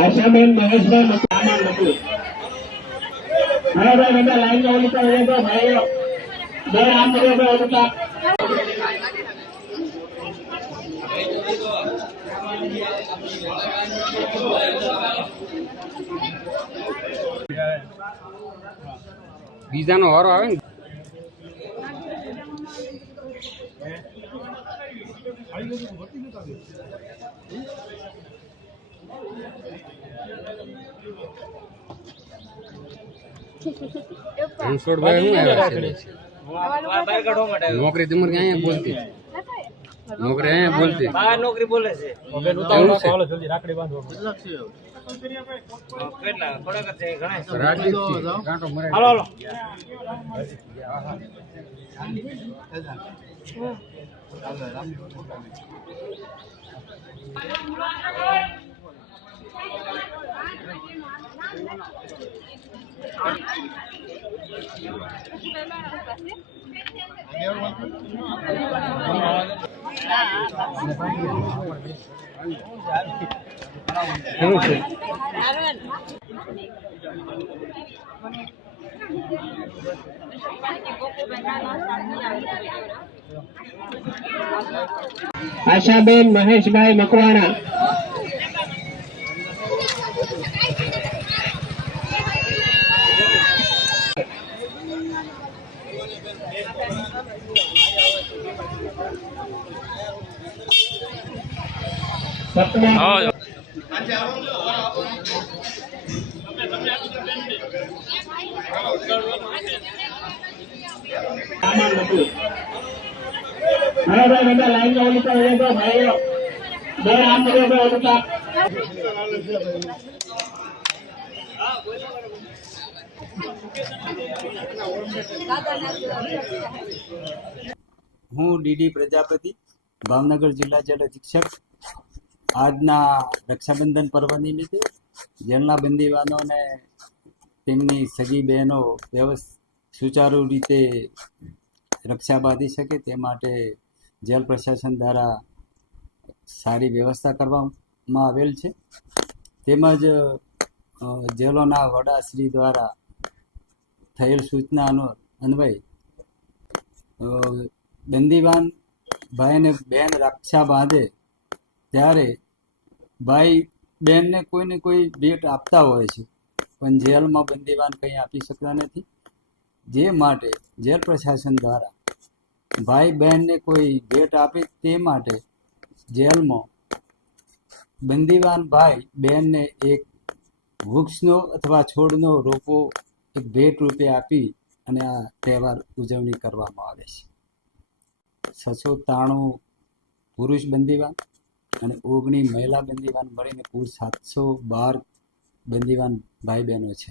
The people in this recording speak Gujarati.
આશાબેન મહેશભાઈ સામાન નથી. ભાઈ બધા લાઈન માં ઓલી તો ભાઈઓ બે આમ કર્યો બે ઓલતા બીજાનો વારો આવે ને नौकरी तुम क्या बोलती नौकरी है बोलती नौकरी बोले से આશાબેન મહેશભાઈ મકવાણા ભાઈ બધા લાઈન માં ઓલી તો ભાઈઓ બે આમ કર્યો બે ઓલતા હું ડીડી પ્રજાપતિ ભાવનગર જિલ્લા જેલ અધિક્ષક આજના રક્ષાબંધન પર્વ નિમિત્તે જેલના બંદીવાનોને તેમની સગી બહેનો સુચારુ રીતે રક્ષા બાંધી શકે તે માટે જેલ પ્રશાસન દ્વારા સારી વ્યવસ્થા કરવામાં આવેલ છે. તેમજ જેલોના વડાશ્રી દ્વારા થયેલ સૂચના અન્વયે બંદીવાન ભાઈને બેન રક્ષા બાંધે ત્યારે ભાઈ બહેનને કોઈને કોઈ ભેટ આપતા હોય છે, પણ જેલમાં બંદીવાન કંઈ આપી શકતા નથી. જે માટે જેલ પ્રશાસન દ્વારા ભાઈ બહેનને કોઈ ભેટ આપે તે માટે જેલમાં બંદીવાન ભાઈ બહેનને એક વૃક્ષનો અથવા છોડનો રોપો એક ભેટ રૂપે આપી અને આ તહેવાર ઉજવણી કરવામાં આવે છે. 693 પુરુષ બંદીવાન અને 19 મહિલા બંદીવાન મળીને કુલ 712 બંદીવાન ભાઈ બહેનો છે.